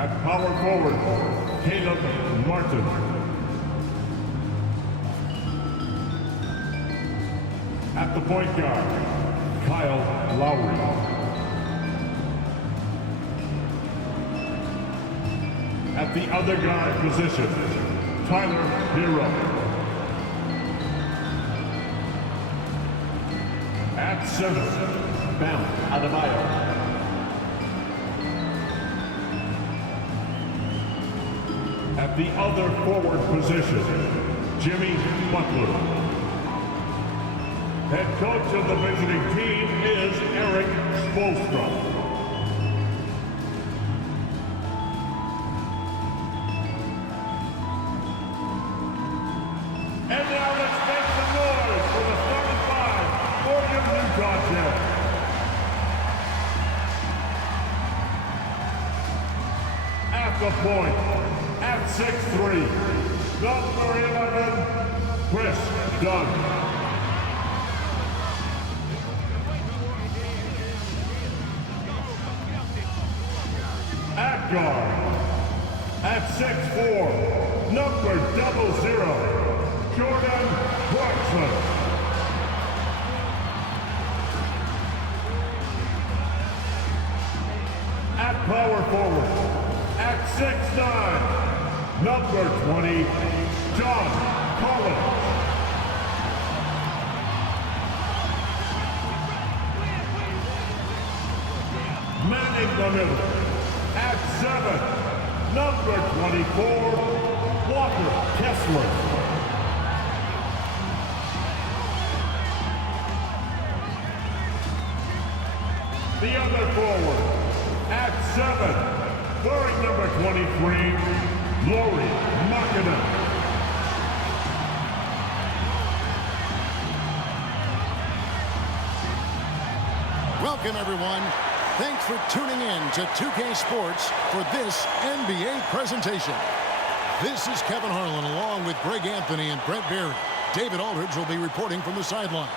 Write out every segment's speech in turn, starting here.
At power forward, Caleb Martin. At the point guard, Kyle Lowry. At the other guard position, Tyler Hero. At center, Bam Adebayo. At the other forward position, Jimmy Butler. Head coach of the visiting team is Eric Spoelstra. And now let's make some noise for the starting five for your Utah Jazz. At the point, at 6'3", number 11, Chris Dunn. At guard, at 6'4", number 00, Jordan Clarkson. At power forward, at 6'9", number 20, John Collins. Manning the middle, at 7, number 24, Walker Kessler. The other forward, at 7, wearing number 23, Lauri Markkanen. Welcome, everyone. Thanks for tuning in to 2K Sports for this NBA presentation. This is Kevin Harlan along with Greg Anthony and Brett Barry. David Aldridge will be reporting from the sidelines.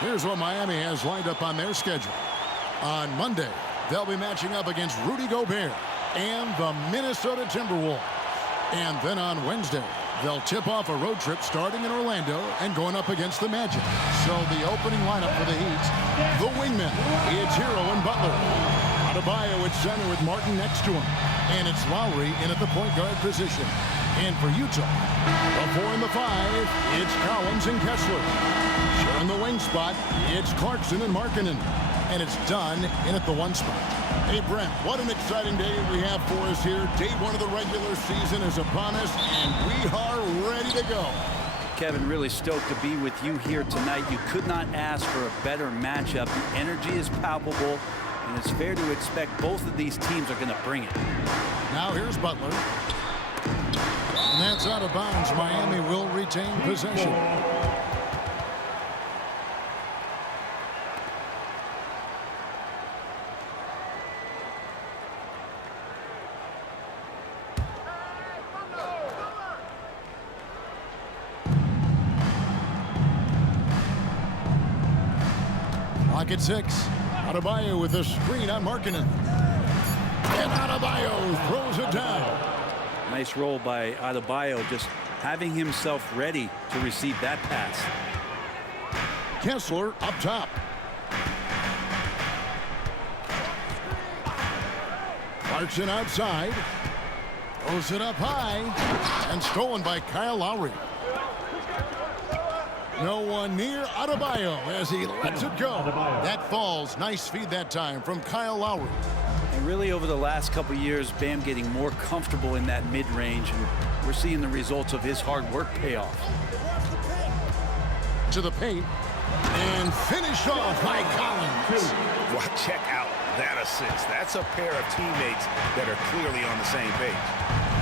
Here's what Miami has lined up on their schedule. On Monday, they'll be matching up against Rudy Gobert and the Minnesota Timberwolves. And then on Wednesday, they'll tip off a road trip starting in Orlando and going up against the Magic. So the opening lineup for the Heat, the wingmen, it's Hero and Butler. Adebayo at center with Martin next to him. And it's Lowry in at the point guard position. And for Utah, the 4 and the 5, it's Collins and Kessler. Sharing the wing spot, it's Clarkson and Markkanen. And it's Dunn in at the 1 spot. Hey, Brent, what an exciting day we have for us here. Day 1 of the regular season is upon us, and we are ready to go. Kevin, really stoked to be with you here tonight. You could not ask for a better matchup. The energy is palpable, and it's fair to expect both of these teams are going to bring it. Now here's Butler. And that's out of bounds. Miami will retain possession. Clock at 6. Adebayo with a screen on Markkanen. And Adebayo throws it down. Nice roll by Adebayo, just having himself ready to receive that pass. Kessler up top. Clarkson outside. Throws it up high. And stolen by Kyle Lowry. No one near Adebayo as he lets it go. That falls. Nice feed that time from Kyle Lowry. And really over the last couple years, Bam getting more comfortable in that mid-range, and we're seeing the results of his hard work pay off. To the paint. And finish off by Collins. Well, check out that assist. That's a pair of teammates that are clearly on the same page.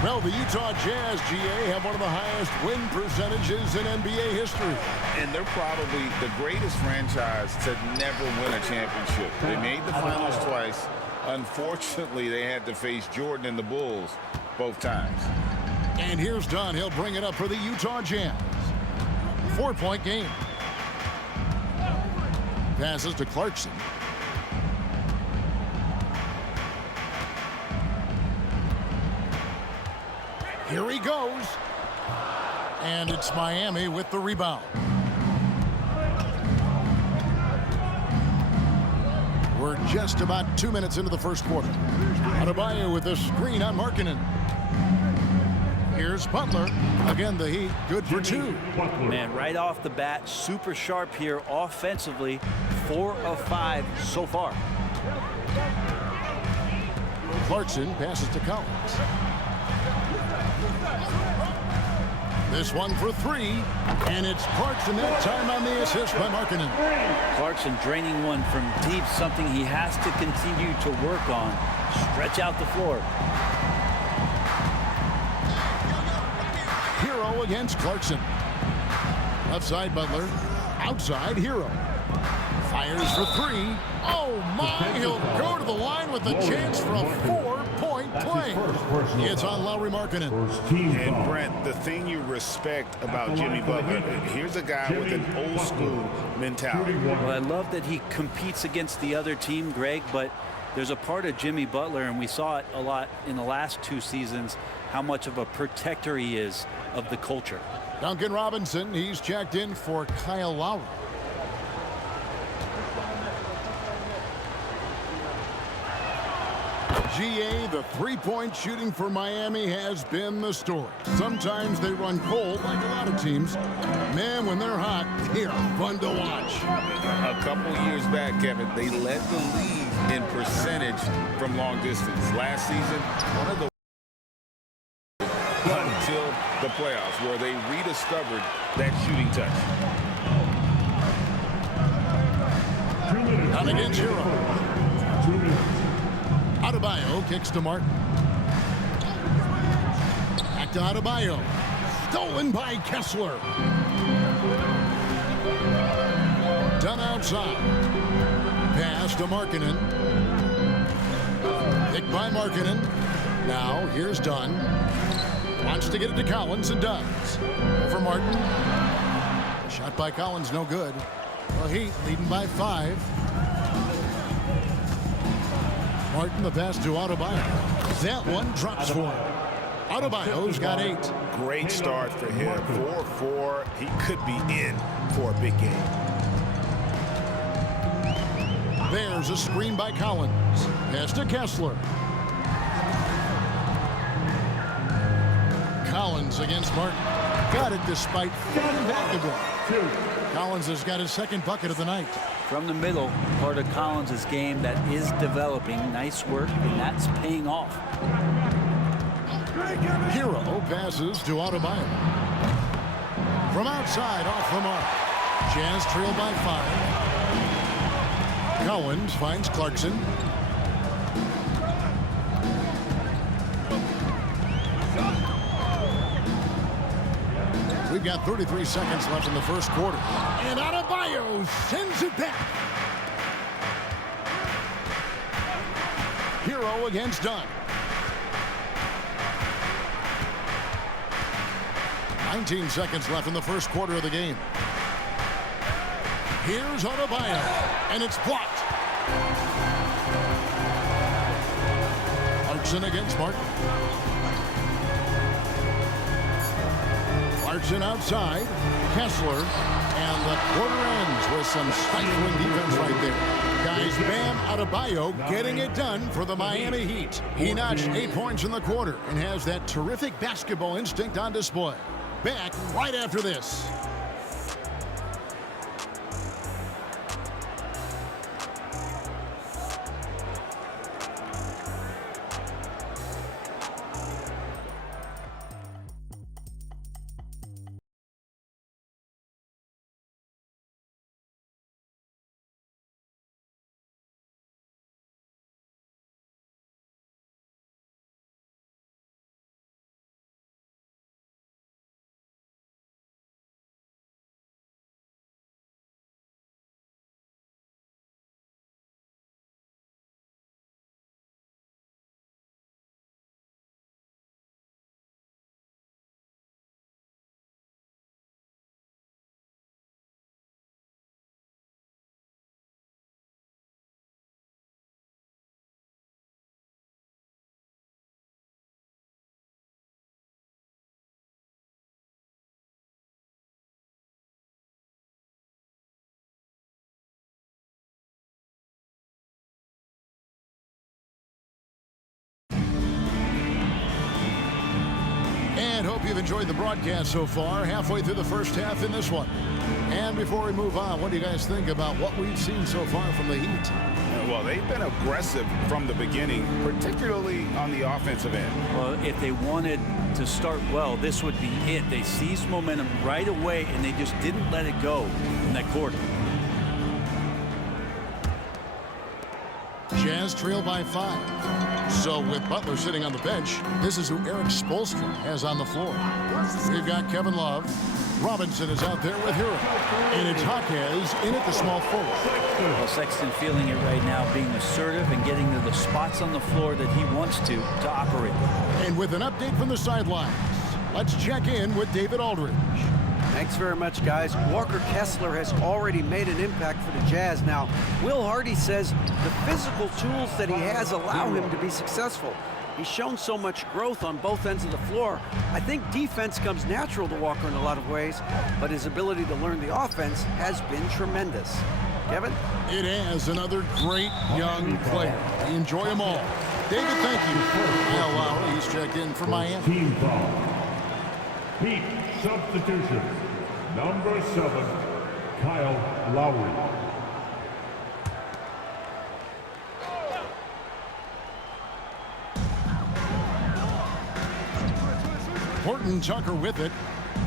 Well, the Utah Jazz, GA, have one of the highest win percentages in NBA history. And they're probably the greatest franchise to never win a championship. They made the finals twice. Unfortunately, they had to face Jordan and the Bulls both times. And here's Dunn. He'll bring it up for the Utah Jazz. 4-point game. Passes to Clarkson. Here he goes. And it's Miami with the rebound. We're just about 2 minutes into the first quarter. Adebayo with a screen on Markkanen. Here's Butler. Again, the Heat good for two. Man, right off the bat, super sharp here offensively. 4 of 5 so far. Clarkson passes to Collins. This one for three, and it's Clarkson that time on the assist by Markkanen. Clarkson draining one from deep, something he has to continue to work on. Stretch out the floor. Hero against Clarkson. Left side Butler. Outside Hero. Fires for three. Oh my, he'll go to the line with a chance for a 4-point play. It's on Lauri Markkanen. And Brent, the thing you respect about Jimmy Butler, here's a guy with an old school mentality. Well, I love that he competes against the other team, Greg, but there's a part of Jimmy Butler, and we saw it a lot in the last 2 seasons, how much of a protector he is of the culture. Duncan Robinson, he's checked in for Kyle Lowry. GA, the three-point shooting for Miami has been the story. Sometimes they run cold like a lot of teams. Man, when they're hot, they are fun to watch. A couple years back, Kevin, they led the league in percentage from long distance. Last season, one of the until the playoffs, where they rediscovered that shooting touch. Out against Hero. Adebayo kicks to Martin. Back to Adebayo. Stolen by Kessler. Done outside. Pass to Markkanen. Picked by Markkanen. Now here's Dunn. Wants to get it to Collins and does. Over Martin. Shot by Collins, no good. Well, Heat leading by 5. Martin, the pass to Adebayo. That one drops for him. Adebayo's got 8. Great start for him. 4-4. He could be in for a big game. There's a screen by Collins. Pass to Kessler. Collins against Martin. Got it despite falling back a bit. Collins has got his second bucket of the night. From the middle, part of Collins' game that is developing. Nice work, and that's paying off. Hero passes to Adebayo. From outside, off the mark. Jazz trail by 5. Collins finds Clarkson. We've got 33 seconds left in the first quarter. And Adebayo sends it back. Hero against Dunn. 19 seconds left in the first quarter of the game. Here's Adebayo, and it's blocked. Clarkson against Martin. Clarkson outside. Kessler. And the quarter ends with some stifling defense right there. Guys, Bam Adebayo getting it done for the Miami Heat. He notched 8 points in the quarter and has that terrific basketball instinct on display. Back right after this. you've enjoyed the broadcast so far. Halfway through the first half in this one. And before we move on, what do you guys think about what we've seen so far from the Heat? Well, they've been aggressive from the beginning, particularly on the offensive end. Well, if they wanted to start well, this would be it. They seized momentum right away, and they just didn't let it go in that quarter. Jazz trail by 5. So with Butler sitting on the bench, this is who Eric Spoelstra has on the floor. We've got Kevin Love. Robinson is out there with Hero. And it's Jaquez in at the small forward. Well, Sexton feeling it right now, being assertive and getting to the spots on the floor that he wants to operate. And with an update from the sidelines, let's check in with David Aldridge. Thanks very much, guys. Walker Kessler has already made an impact for the Jazz. Now, Will Hardy says the physical tools that he has allow him to be successful. He's shown so much growth on both ends of the floor. I think defense comes natural to Walker in a lot of ways, but his ability to learn the offense has been tremendous. Kevin? It has another great young player. We enjoy them all. David, thank you. Kyle Lowry, he's checked in for Miami. Team foul. Heat substitution. Number 7, Kyle Lowry. Horton Tucker with it.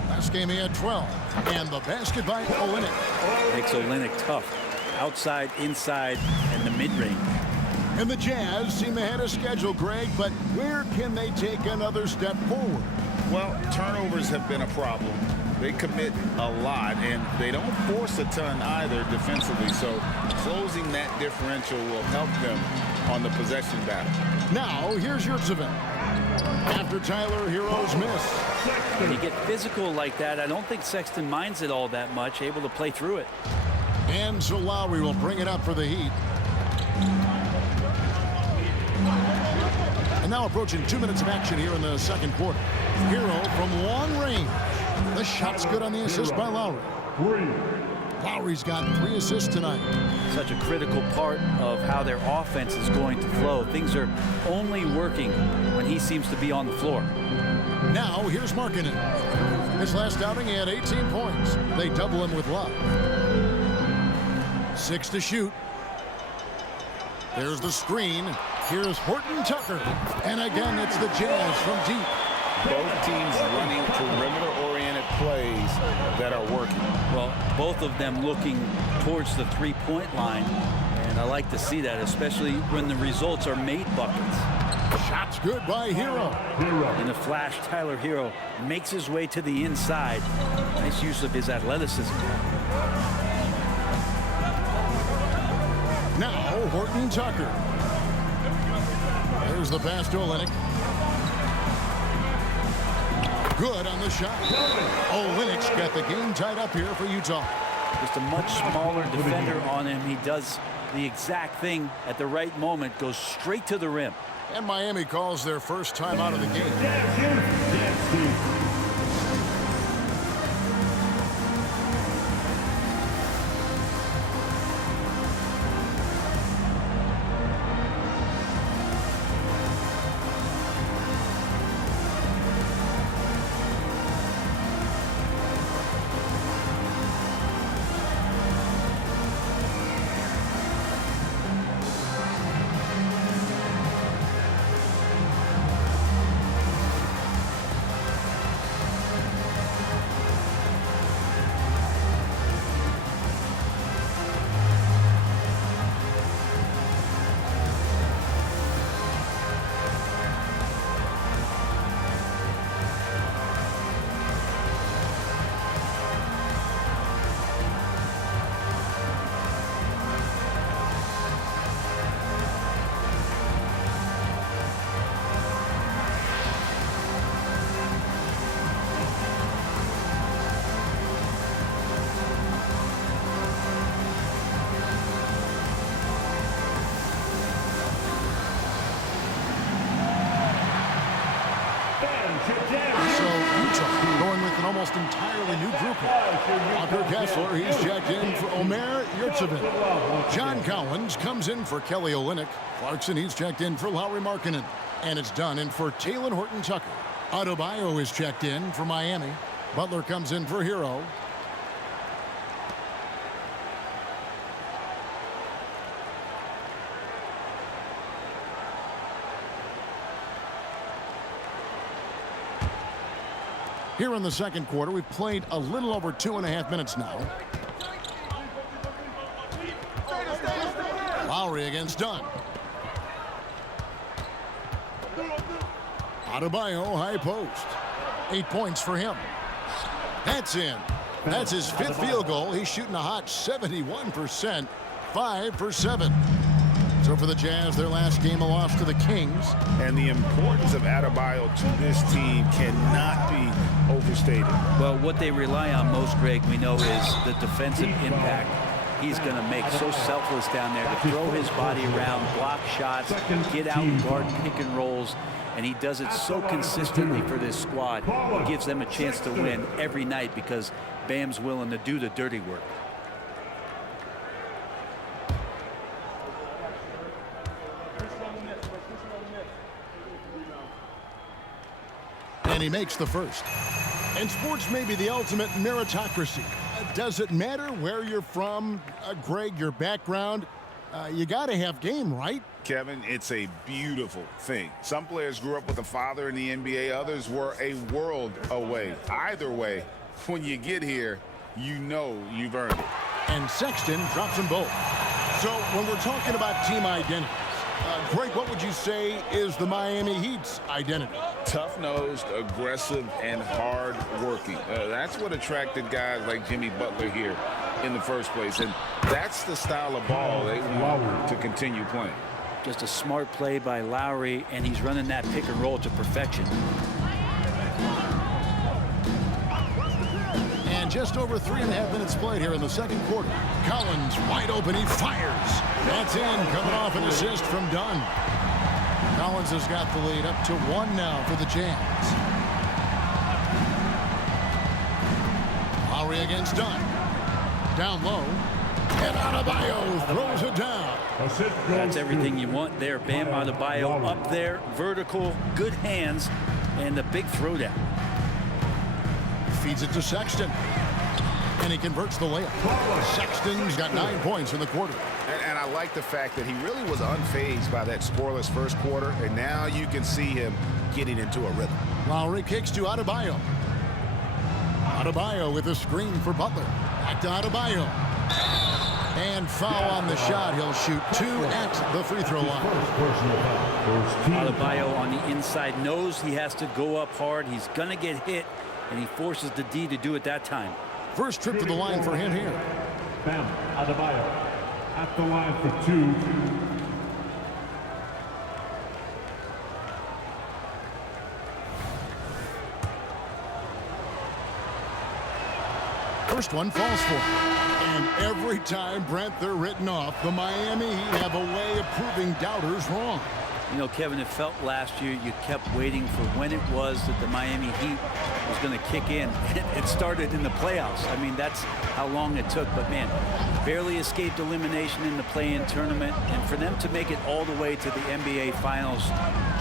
Last game he had 12. And the basket by Olynyk. Makes Olynyk tough. Outside, inside, and the mid-range. And the Jazz seem ahead of schedule, Greg, but where can they take another step forward? Well, turnovers have been a problem. They commit a lot, and they don't force a ton either defensively, so closing that differential will help them on the possession battle. Now, here's Yurtseven. After Tyler Hero's miss. When you get physical like that, I don't think Sexton minds it all that much, able to play through it. And so Lowry will bring it up for the Heat. And now approaching 2 minutes of action here in the second quarter. Hero from long range. The shot's good on the assist by Lowry. Lowry's got 3 assists tonight. Such a critical part of how their offense is going to flow. Things are only working when he seems to be on the floor. Now here's Markkanen. His last outing he had 18 points. They double him with Love. 6 to shoot. There's the screen. Here's Horton Tucker. And again, it's the Jazz from deep. Both teams running perimeter-oriented plays that are working. Well, both of them looking towards the three-point line. And I like to see that, especially when the results are made buckets. Shot's good by Hero. In a flash, Tyler Hero makes his way to the inside. Nice use of his athleticism. Now Horton Tucker. There's the pass to Olynyk. Good on the shot. Olynyk's got the game tied up here for Utah. Just a much smaller defender on him. He does the exact thing at the right moment, goes straight to the rim. And Miami calls their first time out of the game. Almost entirely new group. Walker Kessler, he's checked in for Omer Yurtseven. John Collins comes in for Kelly Olynyk. Clarkson, he's checked in for Lauri Markkanen. And it's done in for Talen Horton Tucker. Adebayo is checked in for Miami. Butler comes in for Hero. Here in the second quarter, we've played a little over 2.5 minutes now. Lowry against Dunn. Adebayo, high post. 8 points for him. That's in. That's his 5th field goal. He's shooting a hot 71%, 5 for 7. So for the Jazz, their last game, a loss to the Kings. And the importance of Adebayo to this team cannot be overstated. Well, what they rely on most, Greg, we know, is the defensive impact he's going to make. So selfless down there to throw his body around, block shots, get out and guard pick and rolls. And he does it so consistently for this squad. It gives them a chance to win every night because Bam's willing to do the dirty work. And he makes the first. And sports may be the ultimate meritocracy. Does it matter where you're from, Greg, your background? You got to have game, right? Kevin, it's a beautiful thing. Some players grew up with a father in the NBA. Others were a world away. Either way, when you get here, you know you've earned it. And Sexton drops them both. So when we're talking about team identities, Greg, what would you say is the Miami Heat's identity? Tough-nosed, aggressive, and hard-working. That's what attracted guys like Jimmy Butler here in the first place. And that's the style of ball they want to continue playing. Just a smart play by Lowry, and he's running that pick and roll to perfection. And just over 3.5 minutes played here in the second quarter. Collins wide open, he fires. That's in, coming off an assist from Dunn. Collins has got the lead up to 1 now for the Jazz. Lowry against Dunn. Down low. And Adebayo throws it down. That's everything you want there. Bam Adebayo up there, vertical, good hands, and the big throwdown. Feeds it to Sexton. And he converts the layup. Sexton's got 9 points in the quarter. And I like the fact that he really was unfazed by that scoreless first quarter, and now you can see him getting into a rhythm. Lowry kicks to Adebayo. Adebayo with a screen for Butler. Back to Adebayo. And foul on the shot. He'll shoot 2 at the free throw line. Adebayo on the inside knows he has to go up hard. He's going to get hit, and he forces the D to do it that time. First trip to the line for him here. Bam Adebayo at the line for 2. First one falls for him. And every time, Brent, they're written off. The Miami Heat have a way of proving doubters wrong. You know, Kevin, it felt last year you kept waiting for when it was that the Miami Heat was going to kick in. It started in the playoffs. I mean, that's how long it took. But, man, barely escaped elimination in the play-in tournament. And for them to make it all the way to the NBA Finals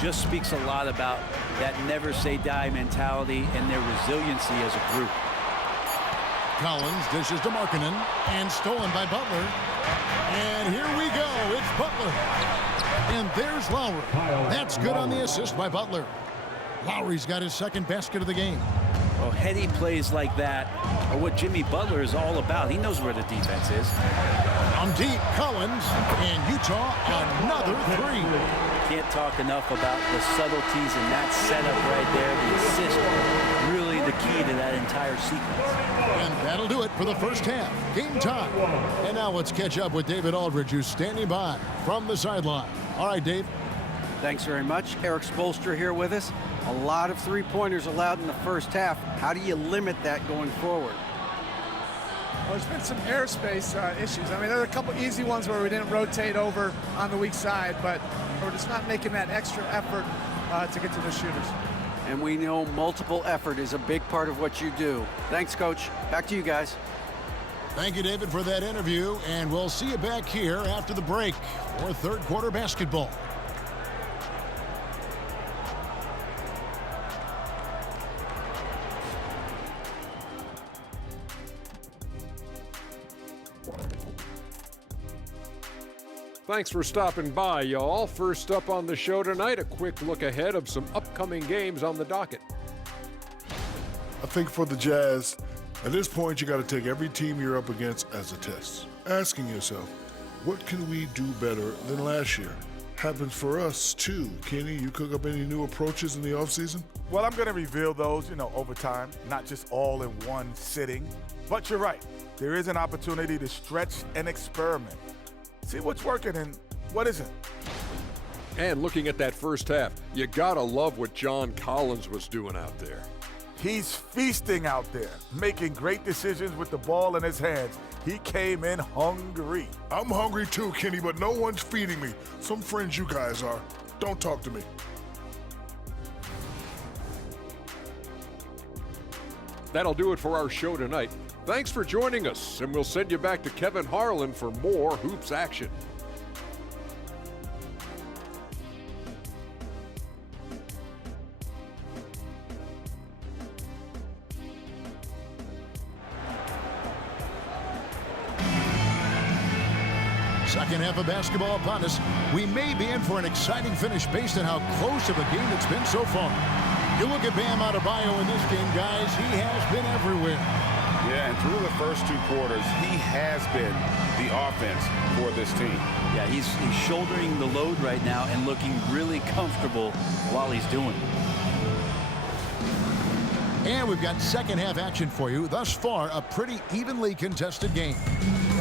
just speaks a lot about that never-say-die mentality and their resiliency as a group. Collins dishes to Markkanen, and stolen by Butler. And here we go. It's Butler. And there's Lowry. That's good on the assist by Butler. Lowry's got his second basket of the game. Well, heady plays like that are what Jimmy Butler is all about. He knows where the defense is. On deep, Collins, and Utah another 3. Can't talk enough about the subtleties in that setup right there. The assist, really the key to that entire sequence. And that'll do it for the first half. Game time. And now let's catch up with David Aldridge, who's standing by from the sideline. All right, Dave. Thanks very much. Eric Spoelstra here with us. A lot of three-pointers allowed in the first half. How do you limit that going forward? Well, there's been some airspace issues. I mean, there are a couple easy ones where we didn't rotate over on the weak side, but we're just not making that extra effort to get to the shooters. And we know multiple effort is a big part of what you do. Thanks, Coach. Back to you guys. Thank you, David, for that interview, and we'll see you back here after the break for third quarter basketball. Thanks for stopping by, y'all. First up on the show tonight, a quick look ahead of some upcoming games on the docket. I think for the Jazz, at this point, you got to take every team you're up against as a test. Asking yourself, what can we do better than last year? Happens for us, too. Kenny, you cook up any new approaches in the offseason? Well, I'm going to reveal those, over time, not just all in one sitting. But you're right. There is an opportunity to stretch and experiment. See what's working and what isn't. And looking at that first half, you gotta love what John Collins was doing out there. He's feasting out there, making great decisions with the ball in his hands. He came in hungry. I'm hungry too, Kenny, but no one's feeding me. Some friends you guys are. Don't talk to me. That'll do it for our show tonight. Thanks for joining us, and we'll send you back to Kevin Harlan for more Hoops action. Second half of basketball upon us. We may be in for an exciting finish based on how close of a game it's been so far. You look at Bam Adebayo in this game, guys, he has been everywhere. Yeah, and through the first 2 quarters, he has been the offense for this team. Yeah, he's shouldering the load right now and looking really comfortable while he's doing it. And we've got second half action for you. Thus far, a pretty evenly contested game.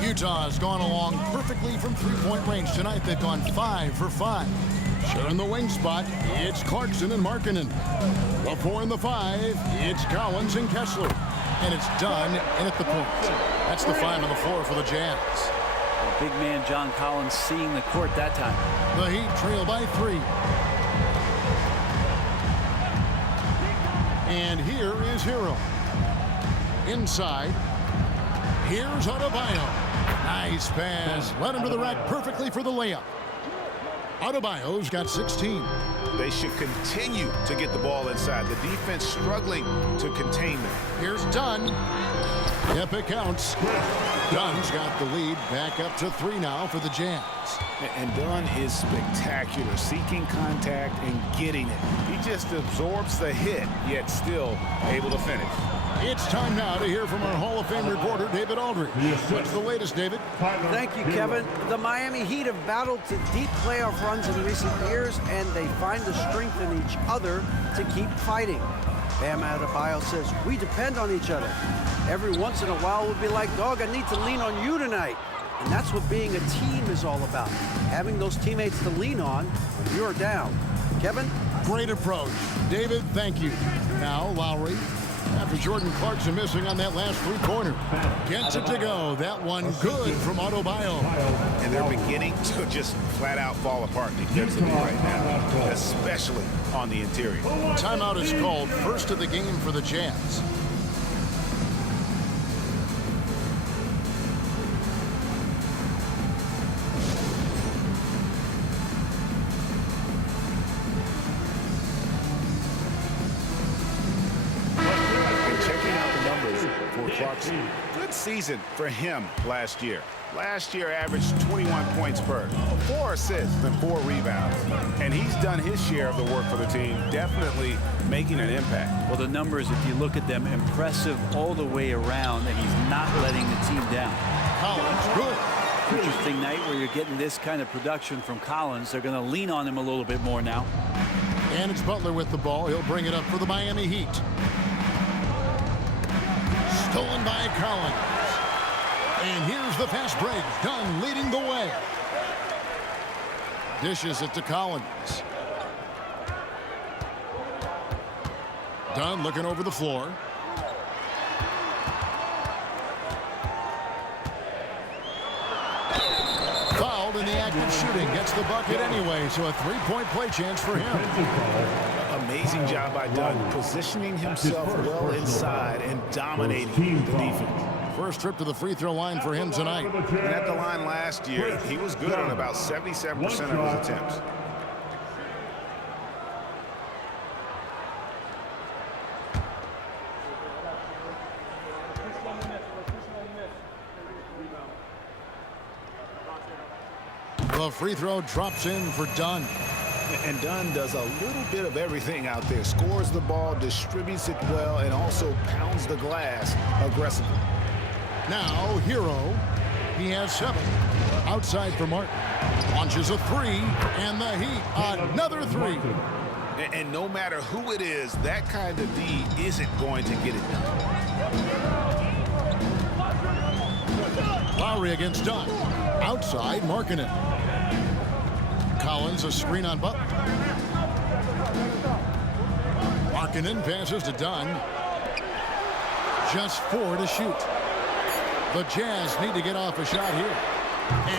Utah has gone along perfectly from three-point range tonight. They've gone 5 for 5. Sharing the wing spot, it's Clarkson and Markkanen. The 4 and the 5, it's Collins and Kessler. And it's done in at the point. That's the 5 on the floor for the Jazz. Big man John Collins seeing the court that time. The Heat trail by 3. And here is Hero. Inside. Here's Adebayo. Nice pass. Led him to the rack perfectly for the layup. Adebayo's got 16. They should continue to get the ball inside. The defense struggling to contain them. Here's Dunn. Yep, it counts. Dunn's got the lead. Back up to 3 now for the Jazz. And Dunn is spectacular, seeking contact and getting it. He just absorbs the hit, yet still able to finish. It's time now to hear from our Hall of Fame reporter, David Aldridge. What's the latest, David? Thank you, Kevin. The Miami Heat have battled to deep playoff runs in recent years, and they find the strength in each other to keep fighting. Bam Adebayo says, we depend on each other. Every once in a while, we'll be like, dog, I need to lean on you tonight. And that's what being a team is all about, having those teammates to lean on when you're down. Kevin? Great approach. David, thank you. Now, Lowry. After Jordan Clarkson missing on that last three-pointer. Gets it to go. That one good from Adebayo. And they're beginning to just flat-out fall apart defensively right now, especially on the interior. Timeout is called. First of the game for the Jazz. Good season for him last year. Last year averaged 21 points per, 4 assists and 4 rebounds. And he's done his share of the work for the team, definitely making an impact. Well, the numbers, if you look at them, impressive all the way around, and he's not letting the team down. Collins, good. Interesting night where you're getting this kind of production from Collins. They're going to lean on him a little bit more now. And it's Butler with the ball. He'll bring it up for the Miami Heat. Stolen by Collins. And here's the fast break. Dunn leading the way. Dishes it to Collins. Dunn looking over the floor. Fouled in the act of shooting. Gets the bucket anyway, so a three-point play chance for him. Amazing job by Dunn, positioning himself well inside and dominating the defense. First trip to the free throw line for him tonight. And at the line last year, he was good on about 77% of his attempts. The The free throw drops in for Dunn. And Dunn does a little bit of everything out there. Scores the ball, distributes it well, and also pounds the glass aggressively. Now, Hero. He has 7. Outside for Martin. Launches a 3, and the Heat another 3. And no matter who it is, that kind of D isn't going to get it done. Lowry against Dunn. Outside, Markkanen. Collins, a screen on Butler. Markkanen passes to Dunn. Just 4 to shoot. The Jazz need to get off a shot here.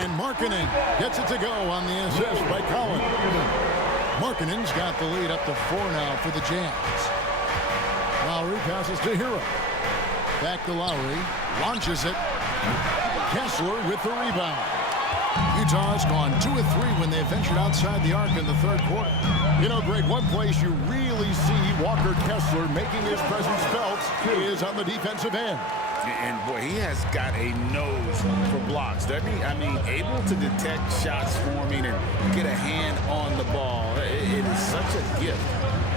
And Markkanen gets it to go on the assist by Collins. Markkanen's got the lead up to 4 now for the Jazz. Lowry passes to Hero. Back to Lowry. Launches it. Kessler with the rebound. Utah's gone 2 of 3 when they ventured outside the arc in the third quarter. You know, Greg, one place you really see Walker Kessler making his presence felt is on the defensive end. And boy, he has got a nose for blocks, doesn't he? I mean, able to detect shots forming and get a hand on the ball. It is such a gift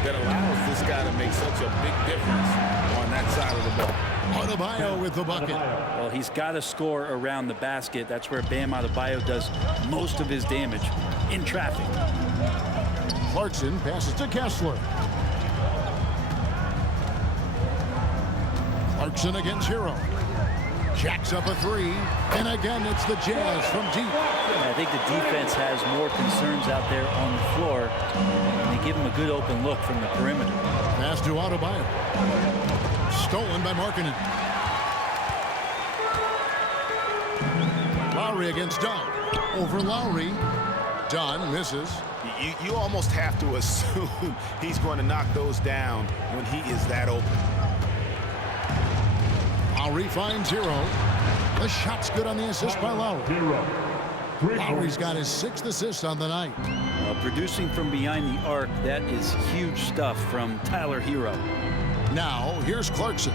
that allows this guy to make such a big difference on that side of the ball. Adebayo with the bucket. Well, he's got to score around the basket. That's where Bam Adebayo does most of his damage, in traffic. Clarkson passes to Kessler. Clarkson against Hero. Jacks up a 3. And again, it's the Jazz from deep. I think the defense has more concerns out there on the floor. And they give him a good open look from the perimeter. Pass to Adebayo. Stolen by Markkanen. Lowry against Dunn. Over Lowry. Dunn misses. You almost have to assume he's going to knock those down when he is that open. Lowry finds Hero. The shot's good on the assist by Lowry. Lowry's got his 6th assist on the night. Producing from behind the arc, that is huge stuff from Tyler Hero. Now, here's Clarkson.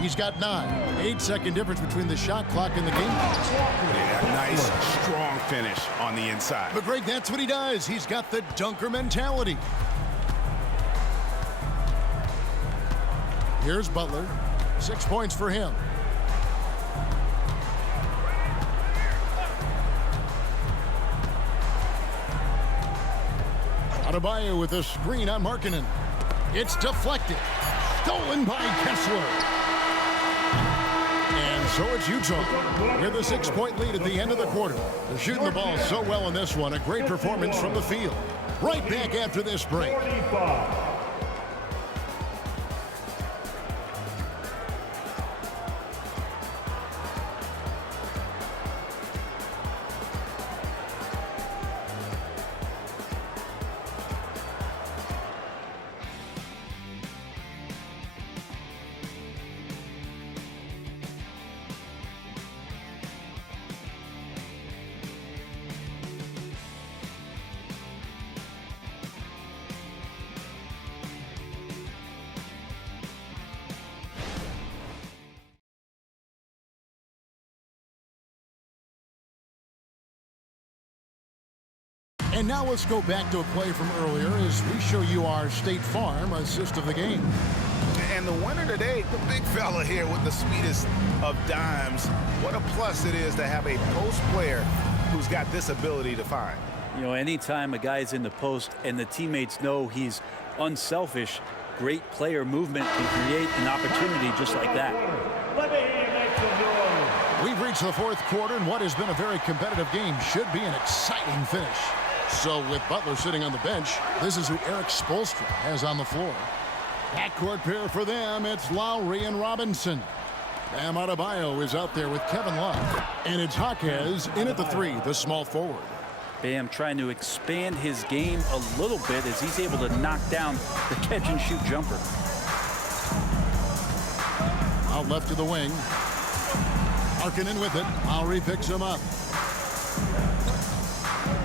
He's got 9. 8-second difference between the shot clock and the game. Yeah, nice, strong finish on the inside. But Greg, that's what he does. He's got the dunker mentality. Here's Butler. 6 points for him. Adebayo with a screen on Markkanen. It's deflected. Stolen by Kessler. And so it's Utah with a 6-point lead at the end of the quarter. They're shooting the ball so well in this one. A great performance from the field. Right back after this break. 45. And now let's go back to a play from earlier as we show you our State Farm assist of the game. And the winner today, the big fella here with the sweetest of dimes. What a plus it is to have a post player who's got this ability to find. You know, anytime a guy's in the post and the teammates know he's unselfish, great player movement can create an opportunity just like that. We've reached the fourth quarter, and what has been a very competitive game should be an exciting finish. So with Butler sitting on the bench, this is who Eric Spoelstra has on the floor. Backcourt pair for them, it's Lowry and Robinson. Bam Adebayo is out there with Kevin Love. And it's Jaquez in at the 3, the small forward. Bam trying to expand his game a little bit as he's able to knock down the catch-and-shoot jumper. Out left to the wing. Markkanen with it. Lowry picks him up.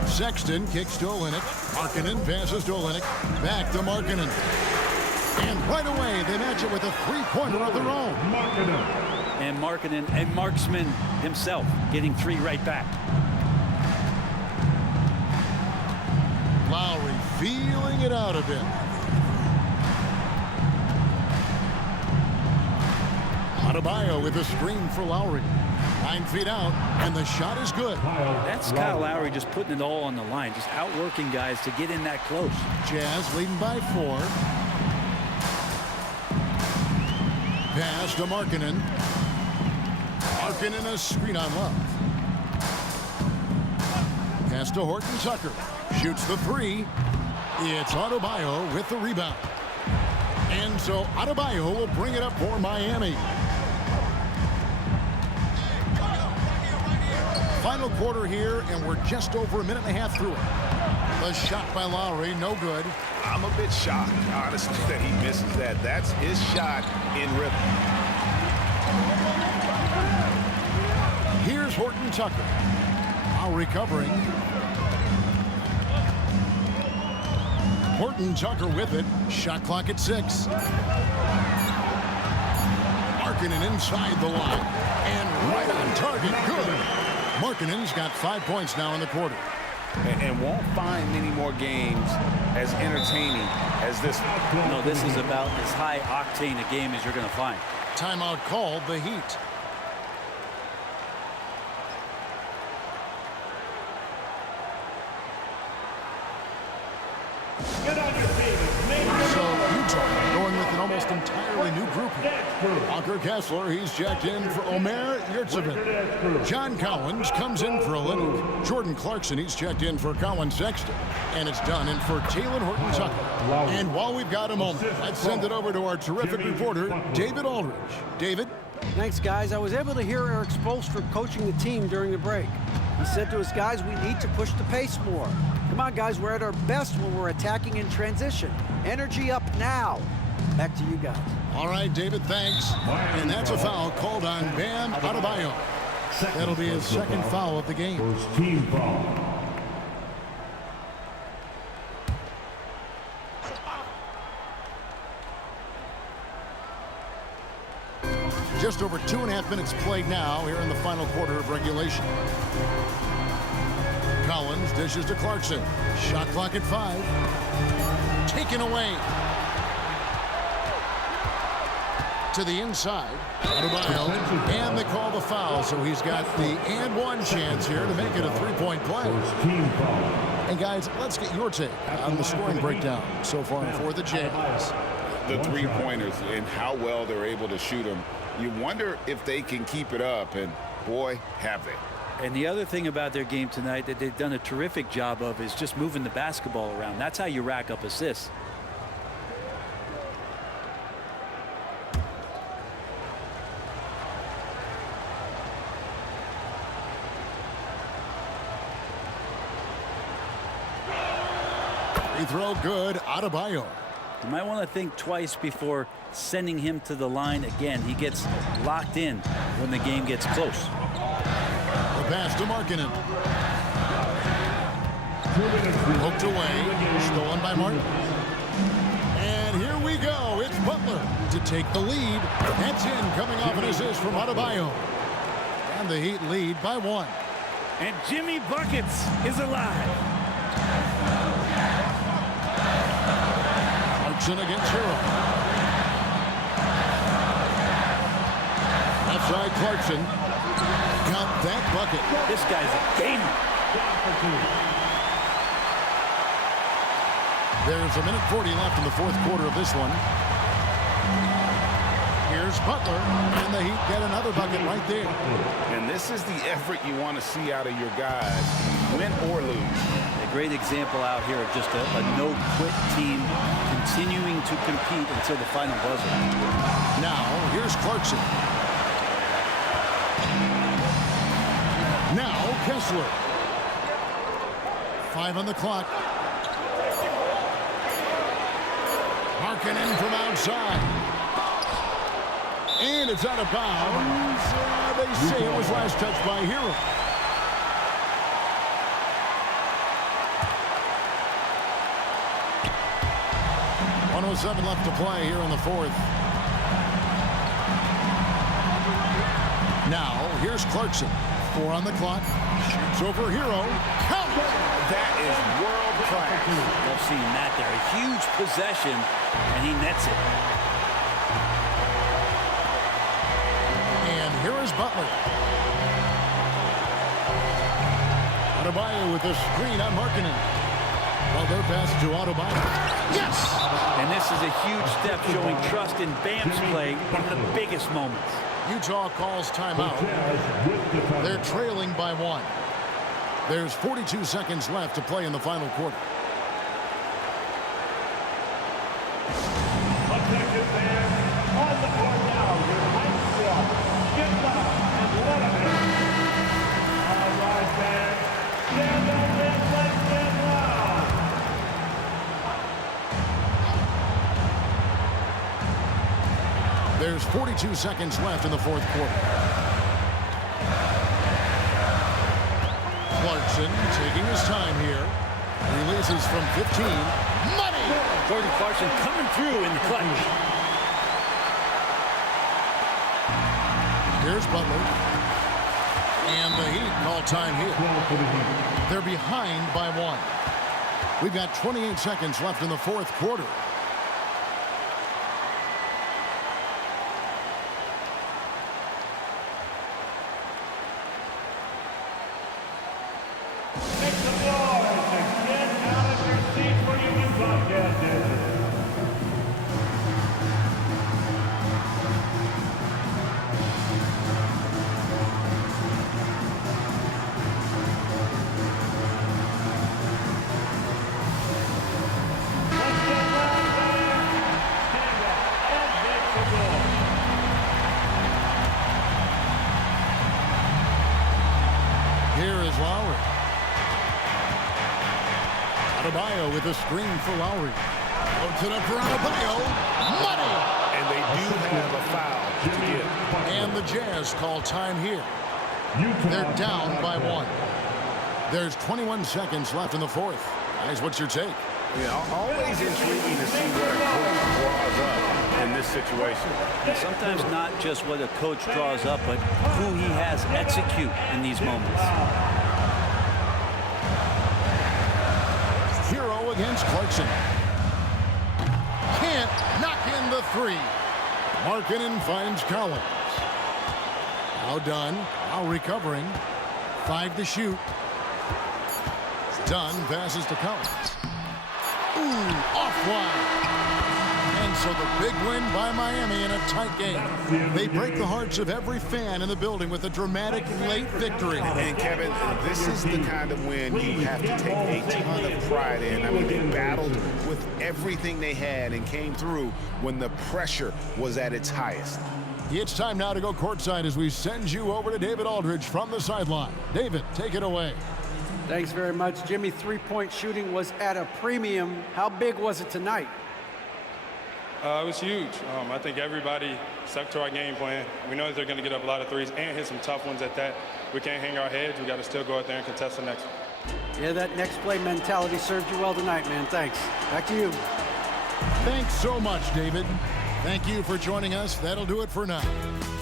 Sexton kicks to Olynyk. Markkanen passes to Olynyk. Back to Markkanen. And right away, they match it with a three-pointer of their own. And Markkanen, a marksman himself, getting 3 right back. feeling it out a bit. Adebayo with a screen for Lowry. 9 feet out, and the shot is good. That's Kyle Lowry just putting it all on the line, just outworking guys to get in that close. Jazz leading by 4. Pass to Markkanen. Markkanen a screen on Love. Pass to Horton Tucker. Shoots the 3. It's Adebayo with the rebound. And so Adebayo will bring it up for Miami. Final quarter here, and we're just over a minute and a half through it. The shot by Lowry, no good. I'm a bit shocked, honestly, that he misses that. That's his shot in rhythm. Here's Horton Tucker. Lowry covering. Horton Tucker with it. Shot clock at 6. Markkanen inside the line. And right on target. Good. Markkanen's got 5 points now in the quarter. And won't find many more games as entertaining as this one. No, this is about as high octane a game as you're going to find. Timeout called, the Heat. Get on your feet. So Utah going with an almost entirely new group here. Walker Kessler, he's checked in for Omer Yurtseven. John Collins comes in for Olynyk. Jordan Clarkson, he's checked in for Colin Sexton. And it's done in for Talen Horton Tucker. And while we've got a moment, let's send it over to our terrific reporter, David Aldridge. David? Thanks, guys. I was able to hear Eric Spoelstra coaching the team during the break. He said to his guys, we need to push the pace more. Come on, guys, we're at our best when we're attacking in transition. Energy up now. Back to you guys. All right, David, thanks. And that's a foul called on Bam Adebayo. That'll be his second foul of the game. First team foul. Just over 2.5 minutes played now here in the final quarter of regulation. Collins dishes to Clarkson. Shot clock at 5. Taken away. To the inside. Adebayo. And they call the foul, so he's got the and one chance here to make it a 3-point play. First team foul. And guys, let's get your take on the scoring breakdown so far for the Jazz. The 3-pointers and how well they're able to shoot them. You wonder if they can keep it up, and boy, have they. And the other thing about their game tonight that they've done a terrific job of is just moving the basketball around. That's how you rack up assists. Free throw good. Adebayo. You might want to think twice before sending him to the line again. He gets locked in when the game gets close. The pass to Markkanen. Poked away. Stolen by Martin. And here we go. It's Butler to take the lead. That's in, coming off an assist from Adebayo. And the Heat lead by 1. And Jimmy Buckets is alive. Clarkson against Hero. Outside Clarkson. Count that bucket. This guy's a gamer. There's a minute 40 left in the fourth quarter of this one. Here's Butler, and the Heat get another bucket right there. And this is the effort you want to see out of your guys, win or lose. A great example out here of just a no-quit team continuing to compete until the final buzzer. Now, here's Clarkson. Now, Kessler. 5 on the clock. Markkanen from outside. And it's out of bounds. They say it was last touched by Hero. .107 left to play here in the fourth. Now, here's Clarkson. 4 on the clock. Shoots over Hero. Count! That is world class. Love seeing that there. A huge possession, and he nets it. And here is Butler. Adebayo with the screen on Markkanen. Butler passes to Adebayo. Yes! And this is a huge step showing trust in Bam's play in the biggest moments. Utah calls timeout. They're trailing by 1. There's 42 seconds left to play in the final quarter. Attention fans, on the court now, your Mike Squad, get up and let him in. All right, fans, stand up and let's get loud. There's 42 seconds left in the fourth quarter. Clarkson taking his time here. Releases from 15. Money! Jordan Clarkson coming through in the clutch. Here's Butler. And the Heat call time here. They're behind by 1. We've got 28 seconds left in the fourth quarter. Make some noise and get out of your seat for you can broadcast it. Let's get loud, fans. Stand up and make some noise. Here is Lowry. Adebayo with a screen for Lowry. Puts it up for Adebayo. Money! And they do have a foul to give. And the Jazz call time here. They're down by 1. There's 21 seconds left in the fourth. Guys, what's your take? Yeah, always intriguing to see what a coach draws up in this situation. Sometimes not just what a coach draws up, but who he has execute in these moments. Hero against Clarkson. Can't knock in the 3. Markkanen finds Collins. Now done. Now recovering. 5 to shoot. Dunn passes to Collins. Ooh, offline. And so the big win by Miami in a tight game. They break the hearts of every fan in the building with a dramatic late victory. And Kevin, this is the kind of win you have to take a ton of pride in. I mean, they battled with everything they had and came through when the pressure was at its highest. It's time now to go courtside as we send you over to David Aldridge from the sideline. David, take it away. Thanks very much, Jimmy. Three-point shooting was at a premium. How big was it tonight? It was huge. I think everybody stuck to our game plan. We know that they're going to get up a lot of threes and hit some tough ones at that. We can't hang our heads. We got to still go out there and contest the next one. Yeah, that next play mentality served you well tonight, man. Thanks. Back to you. Thanks so much, David. Thank you for joining us. That'll do it for now.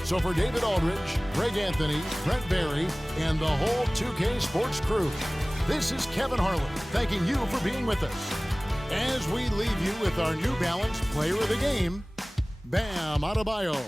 So for David Aldridge, Greg Anthony, Brent Barry, and the whole 2K Sports crew, this is Kevin Harlan thanking you for being with us. As we leave you with our New Balance Player of the Game, Bam Adebayo.